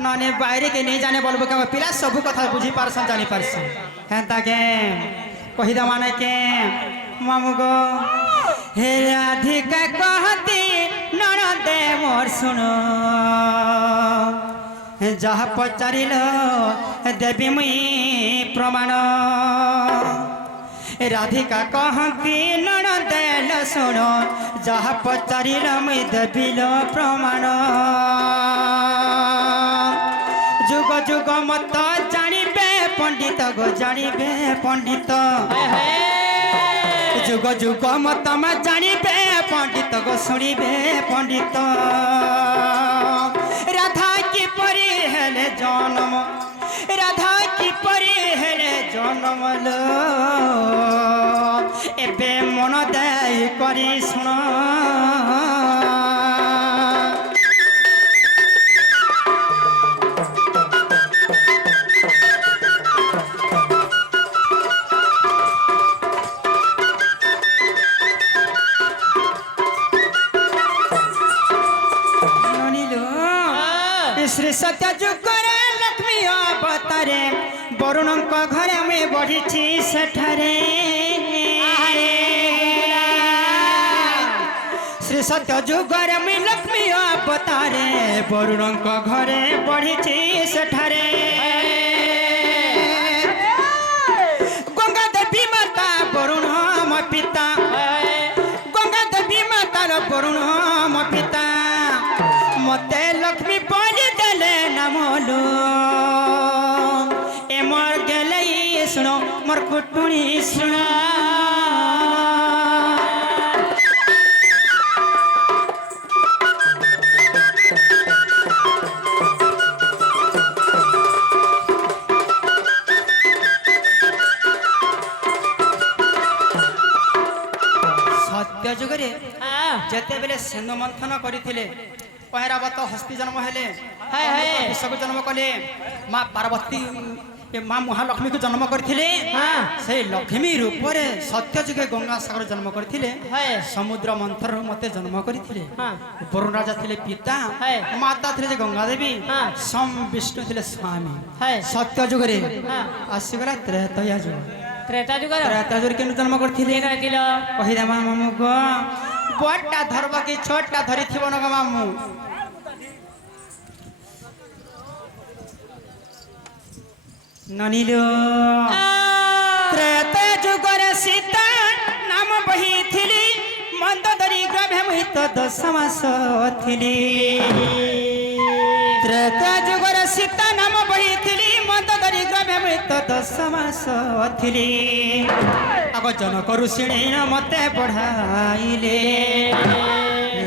नने बाहर के नहीं जाने बोलबो के पिला सब कथा बुझी पारसन जानी पारसन हेंता के कहिदा माने के मामू गो हे राधिका कहती ननदे मोर सुनो जहाँ पचारिल देवी मुई प्रमाण राधिका कहती ननदे सुनो जहाँ पचारिल मुई देविल प्रमाण जुग जुग मत जानिबे पंडित गो जानिबे पंडित जुग जुग मत जानिबे पंडित गो शुणिबे पंडित राधा की परी हेले जन्म राधा की परी हेले जन्म लो एबे मन दे करी सुन श्री सत्य जुगरे लक्ष्मी अवतारे वरुण घरे में बढ़ी सेठारे श्री सत्य जुगरे में लक्ष्मी अवतारे वरुण घरे बढ़ी सेठारे गंगा देवी माता वरुण पिता गंगा देवी माता वरुण पिता मते लक्ष्मी बोली देले नमोलो ए मोर गेले सुनो मोर कुटुनी सुनो सत्य जुगरे जेते बेले सेन मंथन करिथिले पहरावत हस्ती जन्म हेले विश्व को जन्म कले माँ पार्वती माँ महालक्ष्मी को जन्म करथिले से लक्ष्मी रूप रे सत्य जुगे गंगा सागर जन्म करथिले समुद्र मंथर मते जन्म करथिले वरुण राजा थिले पिता माता थिले गंगा देवी सम विष्णु थिले स्वामी सत्य जुग रे आसीगला त्रेता जुग के जन्म करथिले कहिदा मामू गो बड़टा धरब कि छोटा धरी थिबो न मामू ननिलो त्रेता जुगरे सीता नाम बही थिली मंदोदरी ग्रभे मोहित 10 मास थिली त्रेता जुगरे सीता नाम बही थिली मंदोदरी ग्रभे मोहित 10 मास थिली आगो जनक ऋषिणी मते पढ़ाइले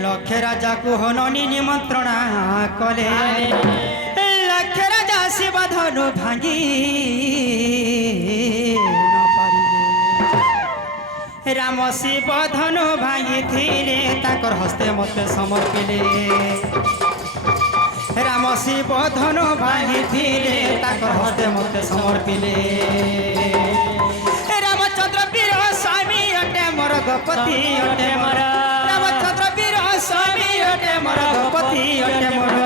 लक्ष्य राजा को हननी निमंत्रणा कले लक्ष्य राजा शिव धनु भांगी न पारिले राम शिव धनु भांगी थिले ताकर हस्ते मते समर्पिले राम शिव धनु भांगी थिले ताकर हस्ते मते समर्पिले रामचंद्र वीर स्वामी अटे मोर गपति अटे मोर रामचंद्र वीर स्वामी अटे मोर गपति अटे मोर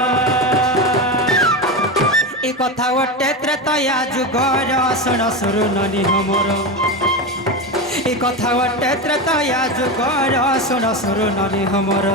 ए कथा अटे त्रेतया जुगर सुन सुरु ननी हमर ए कथा अटे त्रेतया जुगर सुन सुरु ननी हमर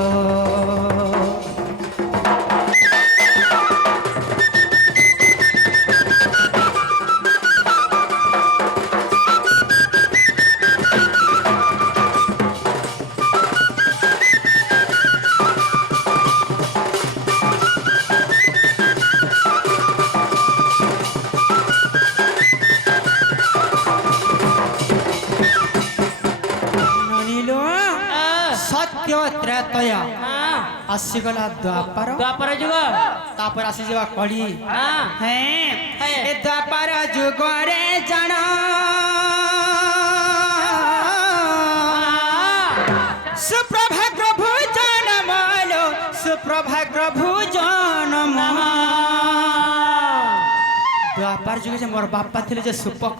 त्रेतया आसीगला द्वापर जुग तापर आसी जेवा कली हैं ए द्वापर जुग रे जन सुप्रभा प्रभु जन्म लो सुप्रभा प्रभु जन्म द्वापर जुग जे मोर बापा थिले जे सुपक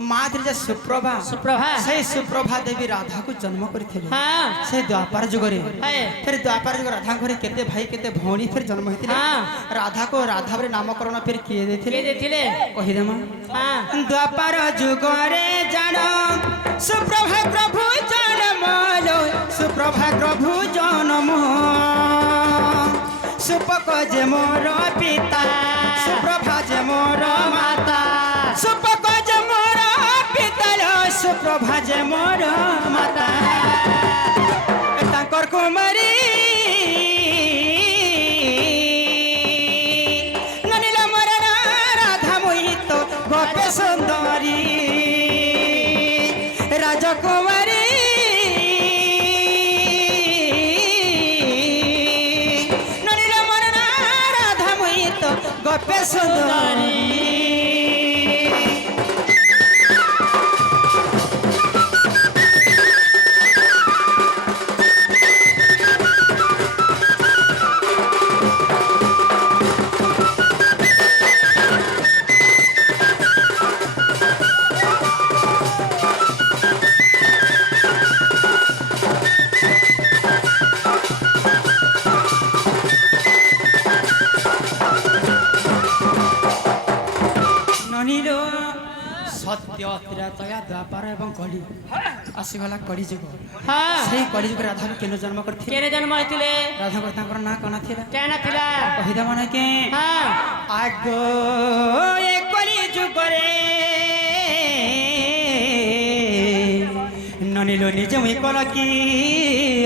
माँ जे सुप्रभा सुप्रभा से सुप्रभा देवी राधा को जन्म करथिले हाँ से द्वापर जुगरे है फिर द्वापर जुग राधा घरे केते भाई केते भौणी फिर जन्म होइथिले हाँ राधा को राधा रे नामकरण फिर किए के देथिले देथिले कहि देमा हाँ द्वापर जुगरे जान सुप्रभा प्रभु जन्म लो सुप्रभा प्रभु जन्म सुपक जे मोर पिता सुप्रभा जे मोर माता सुपक जे मोर पिता लो सुप्रभा जे मोर माता तांकर कुमारी ननीला मरण राधा मोहित गोपे सुंदरी राजकुमारी ननीला मरण राधा मोहित गोपे सुंदरी ननीलो सत्य त्रैतया द्वापर एवं कली आसीगला कली जुग हाँ से कली जुग राधा को केनो जन्म करथिले केने जन्म होइतिले राधा को तांकर ना कना थिला केना थिला कहि दे माने के हाँ आगो ए कली जुग रे ननीलो निजे मुई कल की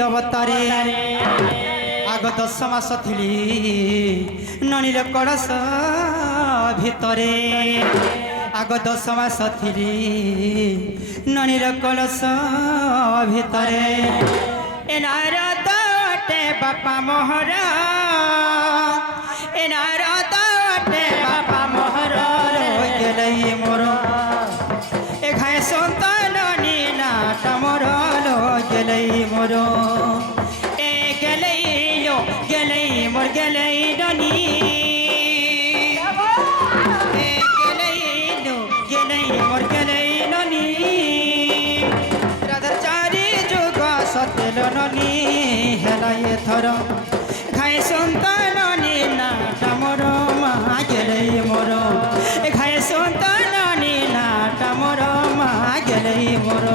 अवतारे आग 10 मास थिली ननीलो कळस भितरे आग 10 मास थिली ननीलो कळस भितरे एनार दटे बापा मोहर एनार दटे बापा मोहर गेलै मोर ए घाय सन्तान नीना टमर लो गेलै मोर ए गेलै यो गेलै मोर गेलै डनी ए गेलै लो गेलै मोर गेलै डनी राधार चारि जुग सतेल ननी हेला एथर घाय सन्तान नीना टमर मा गेलै मोर ए घाय सन्तान नीना टमर मा गेलै मोर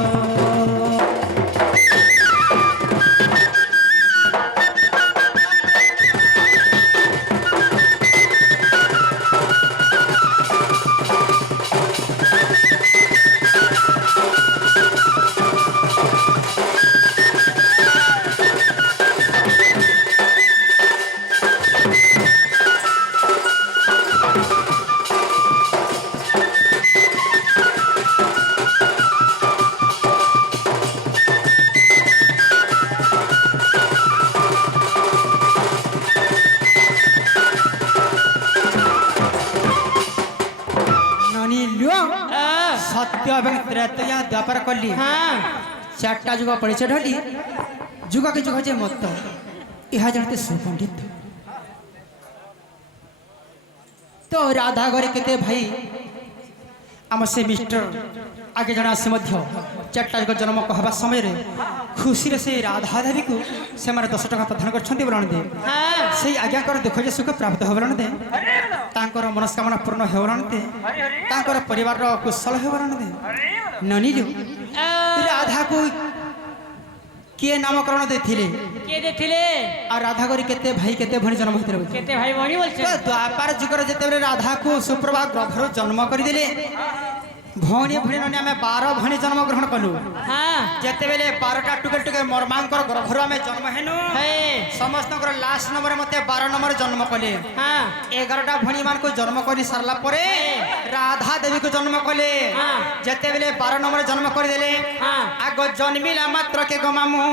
सत्य एवं त्रैतया द्वापर कली हाँ चारटा जुग परिचय ढली जुग के जुग जे मत यह जानते सुपंडित तो राधा घरे केते भाई आम से मिस्टर आगे जन आसी चारटा जुग जन्म कहवा समय खुशी से राधा देवी को से 10 टका प्रदान कर हाँ से आज्ञाकर दुख जे सुख प्राप्त होबरण दे तांकर मनस्कामना पूर्ण होबरण दे तांकर परिवार रो कुशल होबरण दे ननीलु राधा को किए नामकरण देथिले के देथिले आ राधा गरी केते भाई केते भणी जन्म होइते रहै केते भाई भणी बोलछे तो द्वापर जुगर जेते राधा को सुप्रभा ग्रभर जन्म करि देले भणी भणी नने हमें 12 भणी जन्म ग्रहण कलु हाँ जेते बेले 12टा टुके टुके मर्मांकर ग्रभर हमें जन्म हेनु है समस्त लास्ट नंबर मते 12 नंबर जन्म कले हाँ 11टा भणी मान को जन्म करी सारला परे राधा देवी को जन्म कले हाँ जेते बेले 12 नंबर जन्म कर देले हाँ आगो जन्मिला मात्र के गमामु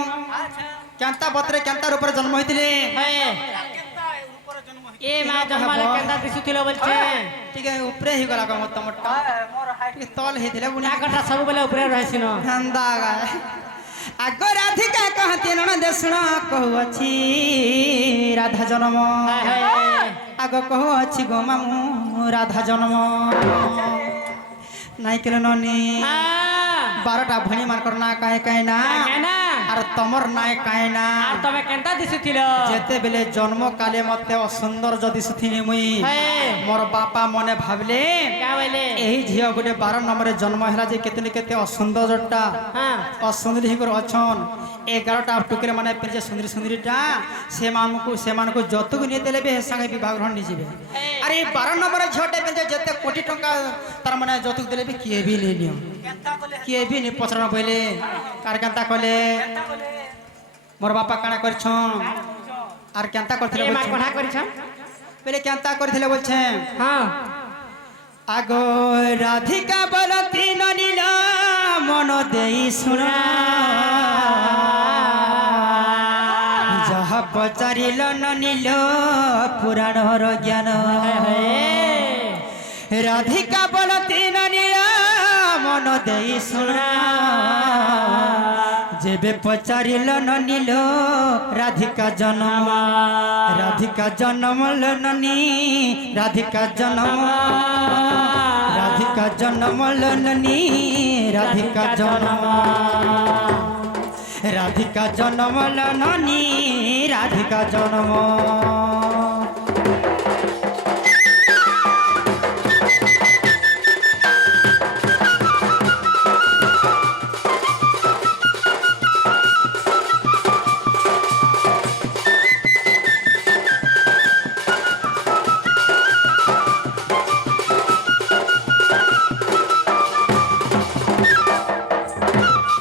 केंता बत्रे केंता ऊपर जन्म होइतिले है ए मा जन्माले केंता दिसुतिलो बोलछे ठीक है ऊपरे ही गला गमत मोटा ठीक तल हे दिले बुना नाकटा सब बेले ऊपरे रहसिनो हंदा गा आगो राधिका कहते नन देशण कहू अछि राधा जन्म आगो कहू अछि गो मामू राधा जन्म নাই কেলে ননি হ্যাঁ 12টা ভণী মানকর না কাহে কাহে না কেনা আর তোমার নাই কাহে না আর তুমি কেনতা দিশুছিল যেতেবেলে জন্ম কালে মতে অসুন্দর যদি সুথিনি মুই হ্যাঁ মোর বাপা মনে ভাবলে কা বলে এই ঝিও গোটে 12 নম্বরে জন্ম হেলা যে কেতে না কেতে অসুন্দরটা হ্যাঁ অসুন্দরী হিকর অছন 11টা টুকরে মানে যে সুন্দরী সুন্দরীটা সেমানকু যতক নিয়ে দেলে বে সঙ্গে বিবাহ গ্রহণ নিজিবে আর এই 12 নম্বরে ঝিওটা বেজে যেতে কোটি টাকা তার মানে যতক দেলে বে কিয়ে বি নে নিও কিয়ে বি নে পছরা বইলে কার কেনতা কলে মোর বাপা কানা করছন আর কেনতা করথিলে এই মা বলছেন কথা করিছ বলে কেনতা করথিলে বলছেন হ্যাঁ আগো রাধিকা বলতি ননিল মন দেই শুনা যাহা পচারিল ননিল পুরাণর জ্ঞান রাধিকা বলতি ননিল মন দেই শুনা যেবে পচারিল ননিল রাধিকা জন্ম ননি রাধিকা জন্ম ননি রাধিকা জন্ম ননি রাধিকা জন্ম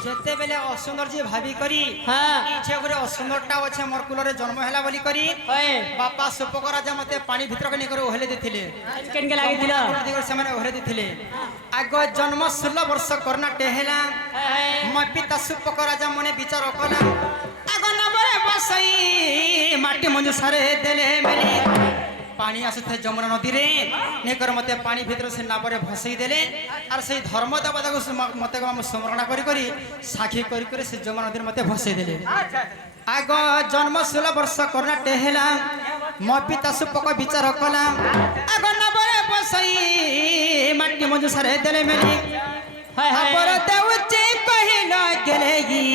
যেতেবেলে অসুন্দর যে ভাবি করি হ্যাঁ ইচ্ছে করে অসুন্দরটা আছে মোর কুলরে জন্ম হেলা বলি করি ওই বাপা সুপক রাজা মতে পানি ভিতরকে নিয়ে করে ওহেলে দিଥିଲେ কেনকে লাগিছিল ସେମାନେ ଓହରେ ଦେଇଥିଲେ ଆଗ ଜନ୍ମ 16 ବର୍ଷ କର୍ଣ୍ଣାଟେ ହେଲା ମୋ ପିତା ସୁପକ ରାଜା ମନେ ବିଚାର କଲା ଆଗ ନବରେ ବସଇ ମାଟି ମଞ୍ଜୁ ସାରେ ଦେଲେ ମେଲି ପାଣି ଆସୁଥାଏ ଯମୁନା ନଦୀରେ ନେକର ମତେ ପାଣି ଭିତରେ ସେ ନାବରେ ଭସେଇ ଦେଲେ ଆର ସେଇ ଧର୍ମ ଦେବତାକୁ ମତେ ସ୍ମରଣ କରି କରି ସାକ୍ଷୀ କରି କରି ସେ ଯମୁନା ନଦୀରେ ମତେ ଭସେଇ ଦେଲେ ଆଗ ଜନ୍ମ 16 ବର୍ଷ କର୍ଣ୍ଣାଟେ ହେଲା ମୋ ପିତା ସୁପକ ବିଚାର କଲା ଆଗ ନବରେ ବସଇ ମାଟି ମଞ୍ଜୁ ସାରେ ଦେଲେ ମେଲି ଆପର ଦେଉଚି କହିଲ ଗେଲେଗି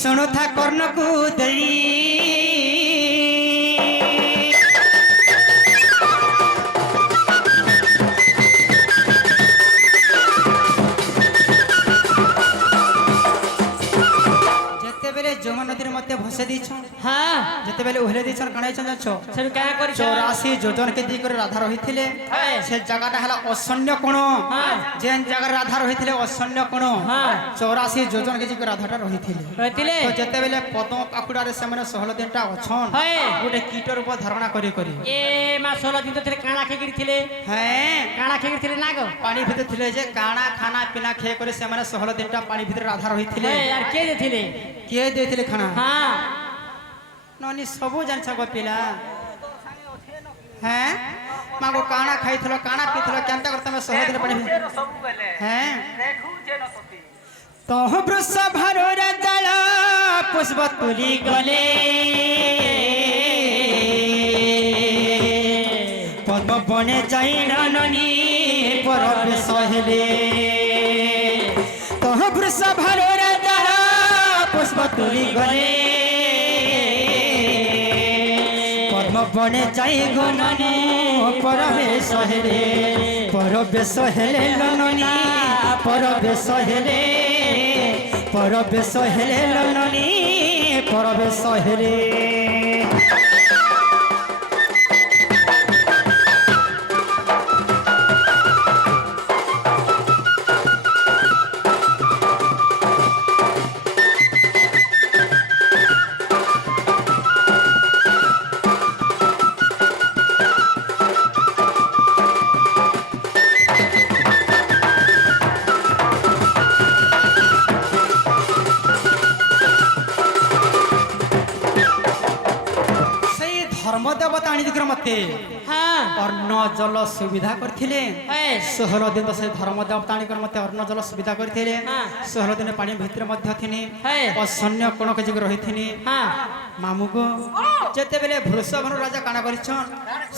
ଶୁଣୁଥା କର୍ଣ୍ଣକୁ ଦେଇ যমুনা নদীর মধ্যে ভসে দিয়েছন হ্যাঁ যেতেবেলে ওহলে দিয়েছন কানাইছন যাচ্ছ সেটা কেন করিছ 84 যোজন কে দি করে রাধা রহিଥିଲେ সে জায়গাটা হলা অসন্য কোণ যেন জায়গা রাধা রহিଥିଲେ অসন্য কোণ 84 যোজন কে দি করে রাধাটা রহিଥିଲେ রহিଥିଲେ তো যেতেবেলে পদ্ম পাকুড়ারে সেমানে 16 দিনটা অছন গোটে কীট রূপ ধারণা করে করে এ মা 16 দিন তো ଥିଲେ কাଣା খেকিরি ଥିଲେ হ্যাঁ কাଣା খেকিরি ଥିଲେ না গো পানি ভিতরে ଥିଲେ যে কানা খানা পিনা খেয়ে করে সেমানে 16 দিনটা পানি ভিতরে রাধা রহিଥିଲେ আর কে দিଥିଲେ কে ଦେଇଥିଲେ খানা হ্যাঁ ননি সবু জানছ গো পিলা হ্যাঁ মাগো কানা খাইছিল কানা পিছিল কেনতা করতে আমি 16 দিন পানি হ্যাঁ তহ বৃষ ভরর জল পুষ্প তুলি গলে পদ্ম বনে যাই ননি পরবে সহেলে তহ বৃষ ভরর জল পুষ্প তুলি গলে পদ্ম বনে যাই গননি পরবে সহেলে ননি পরবে সহেলে ননি পরবে সহেলে ধর্মদেবতা আনি দিকে মতে অন্ন জল সুবিধা করছিলে 16 দিন সে ধর্মদেবতা আনি মতে অন্ন জল সুবিধা করছিলে 16 দিন পানি ভিতরে মধ্যে থিনি অসন্য কোন কিছু রহিথিনি মামুগো যেতেবেলে বৃষভর রাজা কানা করিছন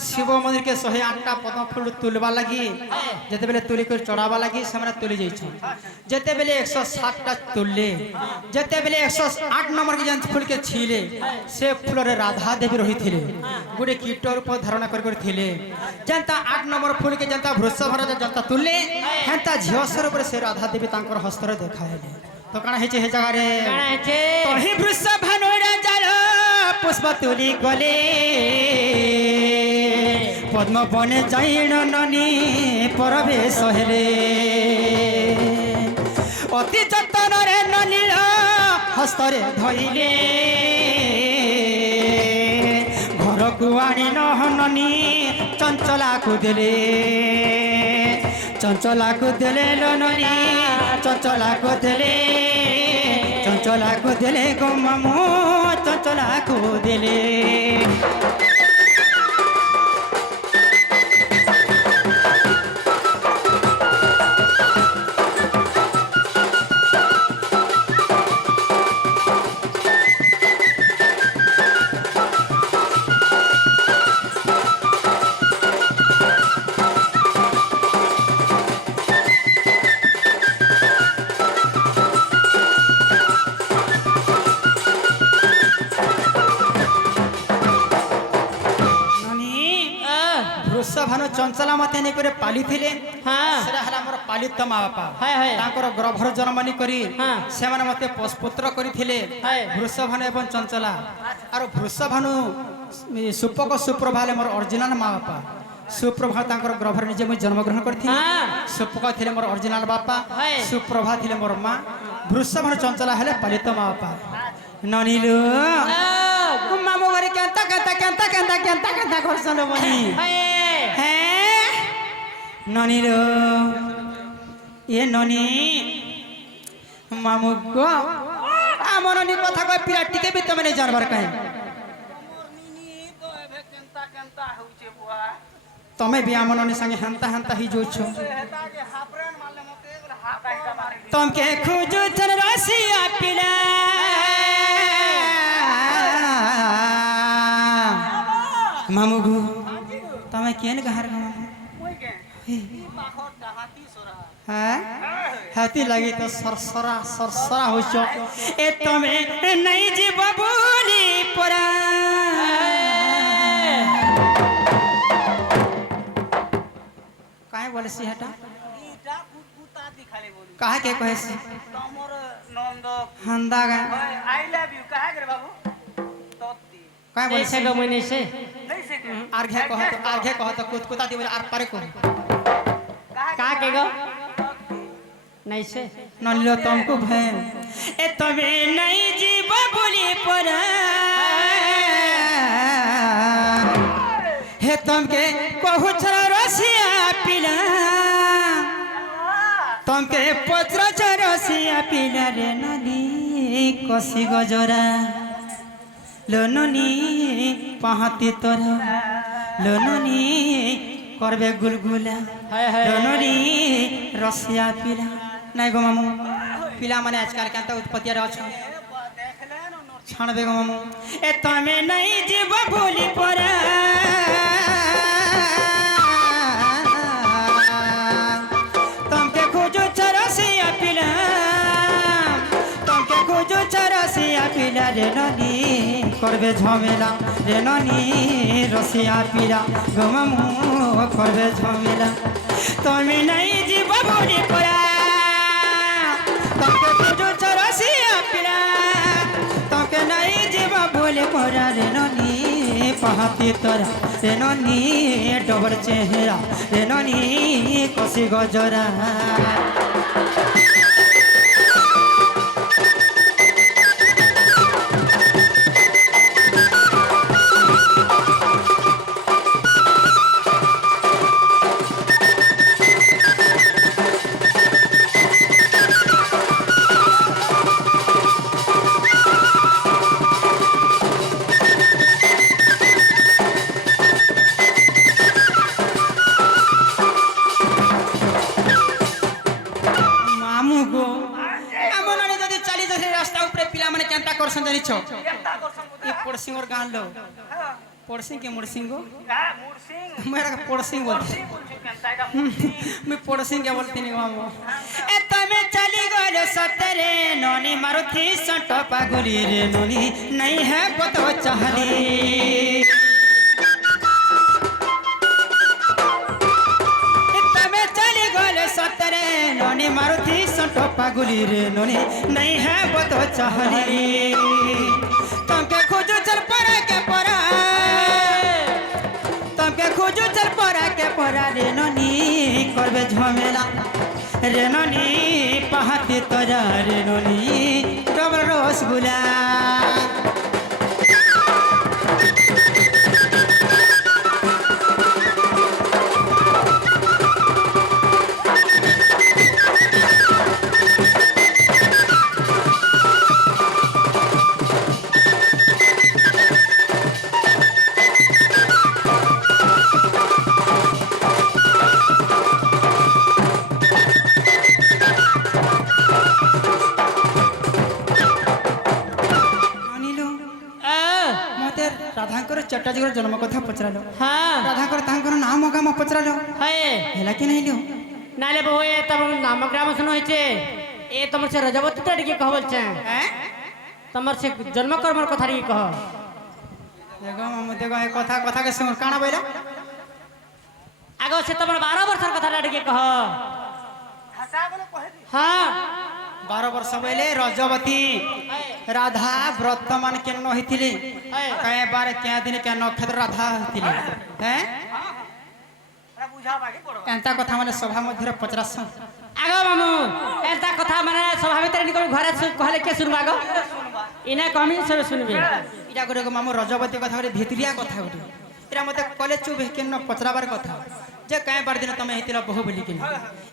শিব মন্দিরকে 108টা পদ্ম ফুল তুলবা লাগি যেতেবেলে তুলি করে চড়াবা লাগি সেমানে তুলি যাইছন যেতেবেলে 107টা তুললে যেতেবেলে 108 নম্বর के যেন ফুলকে ছিলে সে ফুলরে রাধা দেবী রহিଥିଲେ গোটে কীট রূপ ধারণা করে ଥିଲେ যেনতা 8 নম্বর ফুলকে যেনতা বৃষভর যেনতা তুললে হেনতা ঝিও স্বরূপে সে রাধা দেবী তাঙ্কর হস্তরে দেখাইলে তো কাଣା হেছে হে জায়গারে কাଣା আছে তহি বৃষভানু রাজার পুষ্প তুলি গলে পদ্ম বনে যাইণ ননি পরবেশ হেলে অতি যতনরে ননীল হস্তরে ধইলে ঘরকু আনি নহননি চঞ্চলাকু দেলে চঞ্চলাকু দেলে ননী চঞ্চলাকু দেলে চঞ্চলাকু দেলে গো মামু চঞ্চলাকু দেলে ଭାନୁ ଚଞ୍ଚଲା ମତେ ନେଇକରି ପାଳିଥିଲେ ସେଟା ହେଲା ଆମର ପାଳିତ ମା ବାପା ତାଙ୍କର ଗର୍ଭର ଜନ୍ମ କରି ସେମାନେ ମତେ ପୁତ୍ର କରିଥିଲେ ବୃଷଭାନୁ ଏବଂ ଚଞ୍ଚଲା ଆର ବୃଷଭାନୁ ସୁପକ ସୁପ୍ରଭା ହେଲେ ମୋର ଅରିଜିନାଲ ମା ବାପା ସୁପ୍ରଭା ତାଙ୍କର ଗର୍ଭରେ ନିଜେ ମୁଁ ଜନ୍ମଗ୍ରହଣ କରିଥିଲି ସୁପକ ଥିଲେ ମୋର ଅରିଜିନାଲ ବାପା ସୁପ୍ରଭା ଥିଲେ ମୋର ମା ବୃଷଭାନୁ ଚଞ୍ଚଲା ହେଲେ ପାଳିତ ମା ବାପା ନନିଲୁ ମାମୁ ଘରେ କେନ୍ତା କେନ୍ତା କେନ୍ତା କେନ୍ତା କେନ୍ତା କେନ୍ତା କରସନ ବନି ননি রে এ ননি মামু গো আমার ননি কথা কই পিলা টিকে বি তুমি জানবার কাই তুমি বি আমার ননি সঙ্গে হান্তা হান্তা হি যাচ্ছ তোমাকে খুঁজু চন রসিয়া পিলা মামু গো তুমি কেন গাহার গো হ্যাঁ হাতি লাগি তো সরসরা সরসরা হইছ এ তুমি নাই জীব বলি পরা কাহে বলেছি হেটা কাহে কে কহেছি তমর নন্দ হান্দা গা আই লাভ ইউ কাহে রে বাবু তত্তি কাহে বলেছি সে গমই নেই সে नहीं से आर्घे कहत कुतकुता दिबे आर पारे को का के गो नहीं से नलियो तुमको भैन ए तबे नहीं जीव बोली परा हे तुमके कहू छरा रसिया पिला तुमके पत्र रसिया पिला रे नली कसी गजरा लोननी पाहती तोरा लोननी करबे गुलगुला लोननी रसिया पिला নাই গো মামু পিলা মানে আজকাল কেনতা উৎপত্তি আর আছে ছাড়বে গো মামু এ তুমি নাই জীব ভুলি পরা তোমাকে খোঁজো চরসিয়া পিলা তোমাকে খোঁজো চরসিয়া পিলা রে ননি করবে ঝমেলা রে ননি রসিয়া পিলা গো মামু করবে ঝমেলা তুমি নাই জীব ভুলি পরা তোকে খুঁজো চরসিয়া পিলা তোকে নাই জীবা বলে পরা রে ননি পাহাতি তোরা রে ননি ডবর চেহারা রে ননি কষি গজরা पड़ोसी और गान लो হ্যাঁ पड़ोसी के मुड़सिंग को হ্যাঁ মুরসিং मेरा पड़ोसी बोलते মুরসিং বলছো কেন তাইটা মুরসিং मैं पड़ोसी के बोलती नहीं मामू ए तमे चली गले सतरे नोनी मारुति संटो पागुली रे नोनी नहीं है बतो चाहली ए तमे चली गले सतरे नोनी मारुति संटो पागुली रे नोनी नहीं है बतो चाहली तुमके खोजो चल परा के परा तुमके खोजो चल परा के परा रे नोनी करबे झमेला रे नोनी पहाती तोरा रे नोनी डबल रसगुल्ला अनिलो मते राधाकर चट्टाजीकर जन्म कथा पचरालो हाँ राधाकर तांकर नाम गाम पचरालो है हेला कि नहीं लियो নালে বউ এ তোমার নামগ্রাম শুন হয়েছে এ তোমার সে রজবতীটা টিকে কহ বলছে हैं তোমার সে জন্মকর্মর কথা টিকে কহ देखो मामू देखो ए कथा कथा के सुन काना बोला আগে সে তোমার 12 বছর কথাটা টিকে কহ ভাষা বলে কহে দি হ্যাঁ 12 वर्ष पहले रजवती राधा वर्तमान केन होइथिली कए बार के दिन के नक्षत्र राधा होइथिली हैं এরা বুঝা বাকি পড়বা एंता कथा माने सभा मध्य पचरास আগে মামু এটা কথা মানে সভা ভিতরে নিকো ঘরে কহলে কে শুনবা গো শুনবা ইনা কমি সব শুনবে इटा करे मामू रजवती कथा रे भितरिया कथा उठी इरा मते कॉलेज चुप केन पचराबार कथा जे कए बार दिन तमे हितिला बहु बोली कि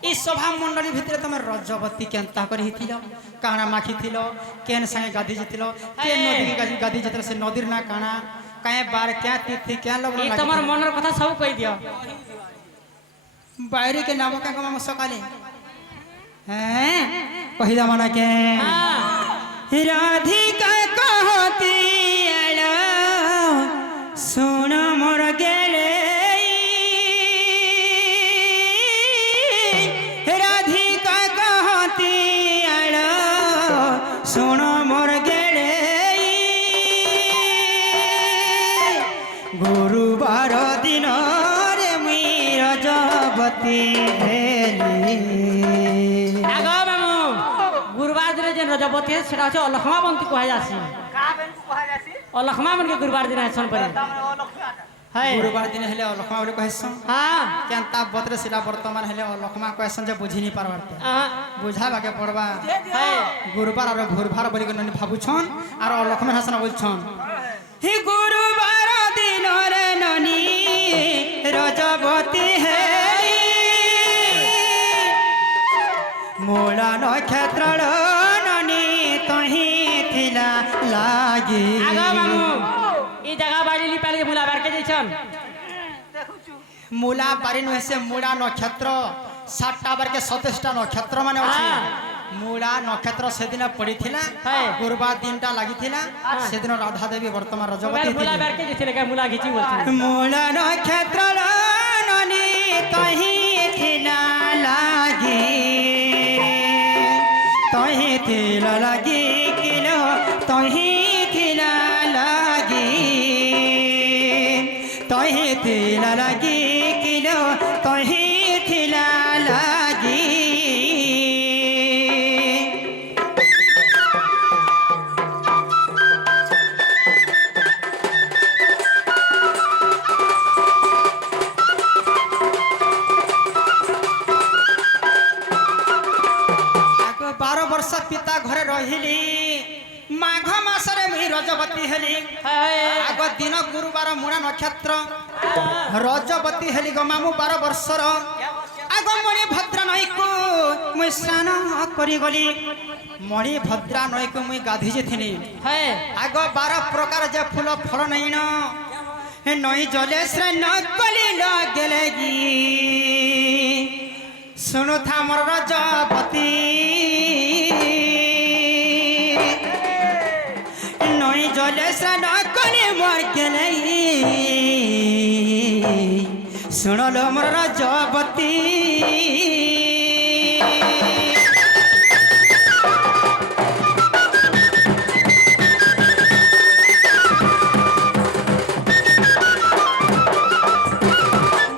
ई सभा मंडली भितरे तमे रजवती केनता कर हितिलो काना माखी थिलो केन संगे गादी जितिलो केन नदी की गादी जितिलो से नदीर ना काना कए बार क्या तिथि क्या लोग এই তোমার মনের কথা সব কই দিও बाहरी के नाम का मामू सकाले हैं कहिदा मना के হ্যাঁ राधिका कहती आलो सुन मोर गेले राधिका कहती आलो सुन मोर गेले गुरुवार दिन रे मुई रजवती हेली আগে মামু গুরুবার দিনে যে রজবতী সেটা হচ্ছে অলখমা বন্তি কহা যাসি কা বেন কো কহা যাসি অলখমা মনকে গুরুবার দিনে আসন পরে তামনে ও লক্ষ্য আটা হ্যাঁ गुरुवार दिन हेले अलखमा बोले कहसन হ্যাঁ केनता बतरे सिला वर्तमान हेले अलखमा कहसन जे बुझी नि पारबारते बुझा बाके पड़बा হ্যাঁ गुरुवार और भोरभार बोली के ननि भाबुछन और अलखमा हसन बोलछन हे गुरुवार दिन रे ननि रजवती हे मोला नक्षत्र ननि तही थिला लागी আগে মামু এই জায়গা বাড়ি লিপালি মুলা বারকে যাইছন দেখুচু मूला बारी नुहे से मूला नक्षत्र 7टा बार के 27टा नक्षत्र माने अछि मूला नक्षत्र से दिन पड़ी थिला हाय। गुरुवार दिनटा लागि थिला से दिन राधा देवी वर्तमान रजवती মুলা थिली বারকে যাইছিল কে মুলা ঘিচি বলছেন मूला नक्षत्र ननी तही थिला लागी तही थिला लागी किलो तही थिला लागी तही थिला लागी किलो तही थिला लागी आगो 12 वर्ष पिता घरे रहिली माघ मासरे मुई रजवती हेली হ্যাঁ आग दिन गुरुवार मूला नक्षत्र रजवती हेली गो मामू 12 वर्षर आग मणि भद्रा नई को मुई स्नान करी गली मणि भद्रा नई को मुई गाधी जेथिनी হ্যাঁ आग 12 प्रकार जे फूल फल नहीं न हे नई जले से न कली लगेलेगी सुनु था मोर रजवती नई जले से न कली मोर गेले सुनलो मोर रजबती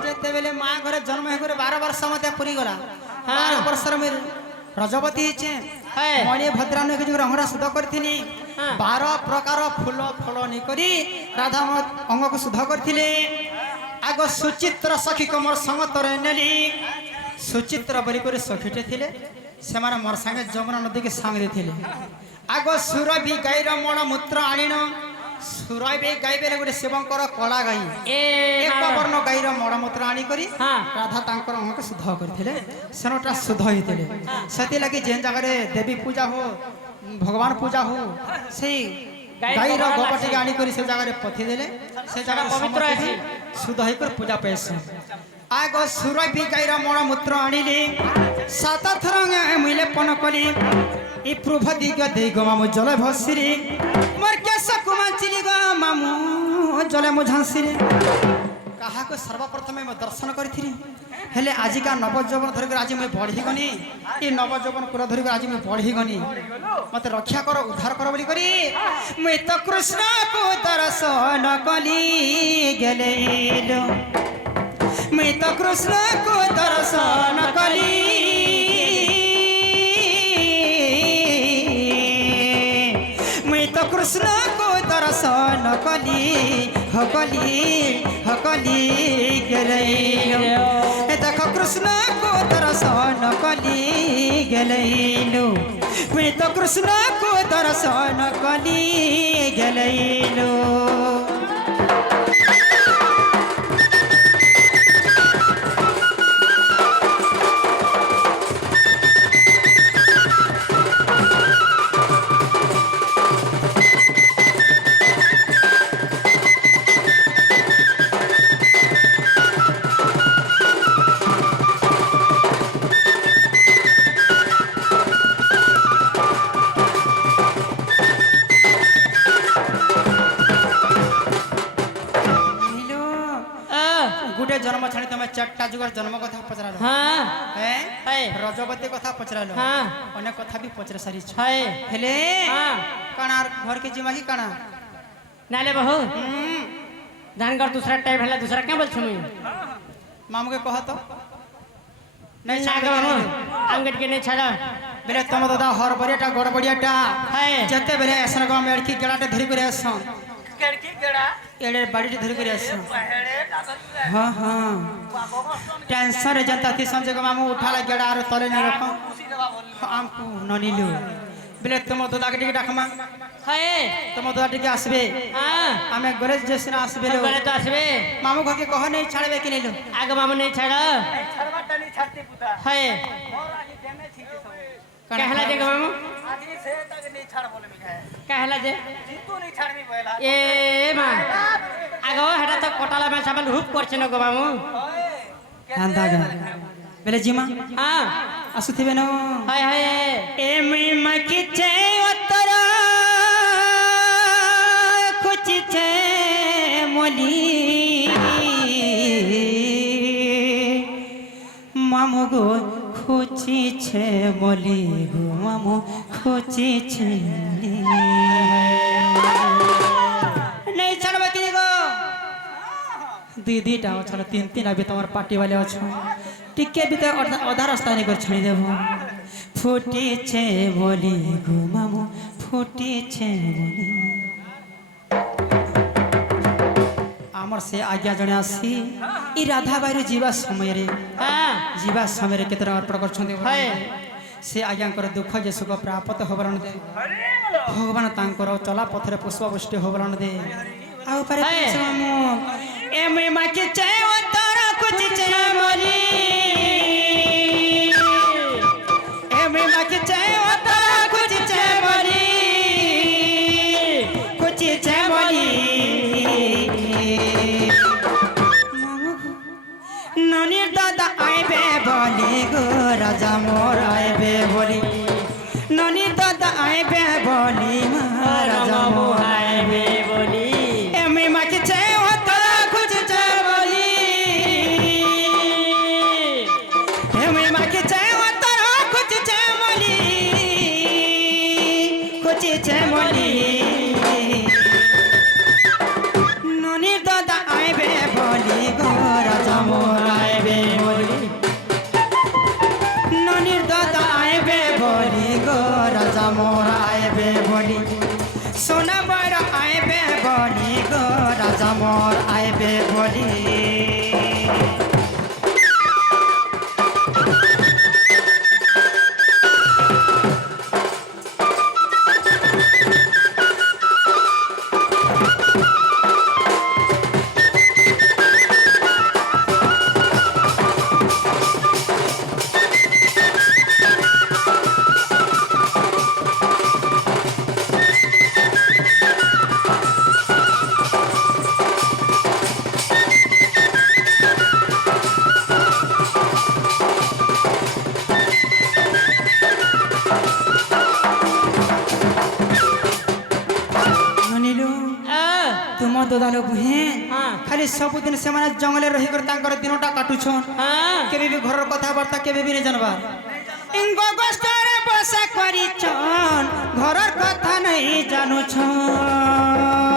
जेतेबेले माँ घरे जन्म हे 12 वर्ष मते पुरी गला 12 वर्ष में रजबती छे मणि भद्रान के रंगड़ा शुद्ध करथिनी 12 प्रकार फूल फल नि करी राधा अंग को शुद्ध करथिले आगो सुचित्र सखी कमर संग तरे नेली सुचित्र बरी करे सखीटे थिले से माने मोर संगे जमुना नदी के संग थिले आगो सुरभि गाईर मण मूत्र आनिन सुरभि गाई बेले गोटे शिवंकर कला गाई एक वर्ण गाईर मण मूत्र आनी करी राधा तांकर अंग के शुद्ध करथिले सेनोटा शुद्ध होइतिले सेति लागि जेन जगह रे देवी पूजा हो भगवान पूजा हो से गाईर गोपटी आनी करी से जगह रे पथि देले से जगह पवित्र अछि शुद्ध होई कर पूजा पैस आगो सुरभि गाईर मण मूत्र आनिले सात थरंग मिले पन कली ई प्रभ दिग दे गो मामु जले भसिरी मोर केस कुमाचिली गो मामु जले मु झांसिरी कहा को सर्वप्रथम मैं दर्शन करी हेले आज का नवजौवन धरिक आज मैं बढ़ी गनी ये नवजौवन कुल धरिक आज मैं बढ़ी गनी मत रक्षा कर उद्धार कर बोली करी मैं तो कृष्ण को दर्शन कली गेलेलो मैं तो कृष्ण को दर्शन कली मैं तो कृष्ण को दर्शन कली हकली गेलैलो देख कृष्ण को दर्शन कली गेलैलो मैं तो कृष्ण को दर्शन कली गेलैलो जन्म छाड़ी तुम चार्टा जुगार जन्म कथा पचरा रजबती कथा पचरा अनेक कथा भी पचरा सारी हेले कणा घर के जिमा की कणा नाले बहू जानकर दूसरा टाइम है दूसरा क्या बोल छुमी मामू के कह तो नहीं छाड़ा अंगट के नहीं छाड़ा बेले तुम दादा हर बड़ियाटा गड़ बड़ियाटा जते बेले ऐसा गांव में लड़की गेड़ाटे धरी करे आसन लड़की गेड़ा एड़े बाड़ी धरी करे आसन हाँ हाँ टेंशन रे जनता थी समझे को मामू उठाला गेड़ा आरो तले नहीं रखो हमको ननीलू बेले तुम दादा के डाकमा तुम दादा टिके आसबे आमे गणेश जैसे आसबे लो गणेश तो आसबे मामू घर के कह नहीं छाड़बे कि नहीं लो आगे मामू नहीं छाड़ा छड़वाटा नहीं छाड़ती पुता है मोर आज देने ठीक सब कहला जे मामू आज से तक नहीं छाड़ बोले मिठाई कहला जे जीतू नहीं छाड़मी बोला ए मां आगो हेटा तो कोटाला में सबल हुप करछ न गो मामू अंदा गा बेले जीमा हां आसुथिबे न हाय हाय ए मीमा किचे उत्तरा खुचिचे मोली मामू गो खुचिचे मोली गो मामू खुचिचे नहीं छड़बे कि गो दीदी टा छड़ तीन तीन अभी तुम्हार पार्टी वाले अच्छो टिके भी तो आधा रास्ता नहीं कर छड़ी देबो फूटी छे बोली गो मामू फूटी छे बोली आमर से आज्ञा जणे आसी ई राधा बाईर जीवा समय रे जीवा समय रे केतरा अर्पण करछन से आज्ञा कर दुख जे सुख प्राप्त होबरन दे भगवान तांकर चला पथरे पुष्पवृष्टि होबरन दे आ ऊपर मामू ए मीमा के चाय तारा कुछ चाय मोली ए मीमा के चाय तारा कुछ चाय मोली कुछ चाय मोली ननी दादा आइबे बोली गो राजा मोर आइबे बोली ननी दादा आइबे बोली राजा मोर आइबे बोली পড়েছে বলি ননির দাদা আইবে বলি গো রাজা মোর আইবে বলি ননির দাদা আইবে বলি গো রাজা মোর আইবে বলি সোনা বড় আইবে বলি গো রাজা মোর আইবে বলি ନନିଲୁ ତୁମ ଦଦାଲୁ ବୁହେଁ ଖାଲି ସବୁଦିନ ସେମାନେ ଜଙ୍ଗଲରେ ରହିକରି ତାଙ୍କର ଦିନଟା କାଟୁଛନ୍ କେବେ ବି ଘରର କଥାବାର୍ତ୍ତା କେବେ ବି ନେଇ ଜାଣବାର୍ ଗଗଷ୍ଟରେ ବସା କରିଛନ୍ ଘରର କଥା ନେଇ ଜାଣୁଛନ୍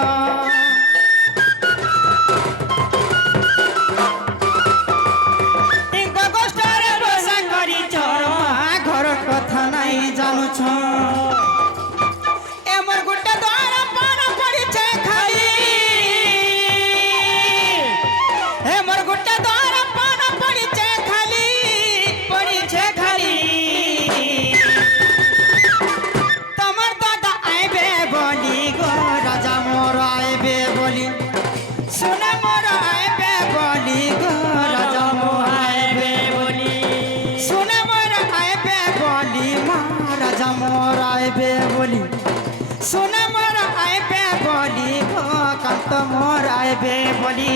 ଗଗଷ୍ଟରେ ବସା କରିଛନ୍ ଘରର କଥା ନେଇ ଜାଣୁଛନ୍ এমর গোটা দ্বার পান পড়িছে খালি এমর গোটা দ্বার পান পড়িছে খালি তোমার দাদা আইবে বলি গো রাজা মোর আইবে বলি সোনা মোর আইবে বলি গো রাজা মোর আইবে বলি সোনা মোর আইবে বলি মা রাজা মোর আইবে বলি সোনা মোর আইবে বলি গো কান্ত মোর আইবে বলি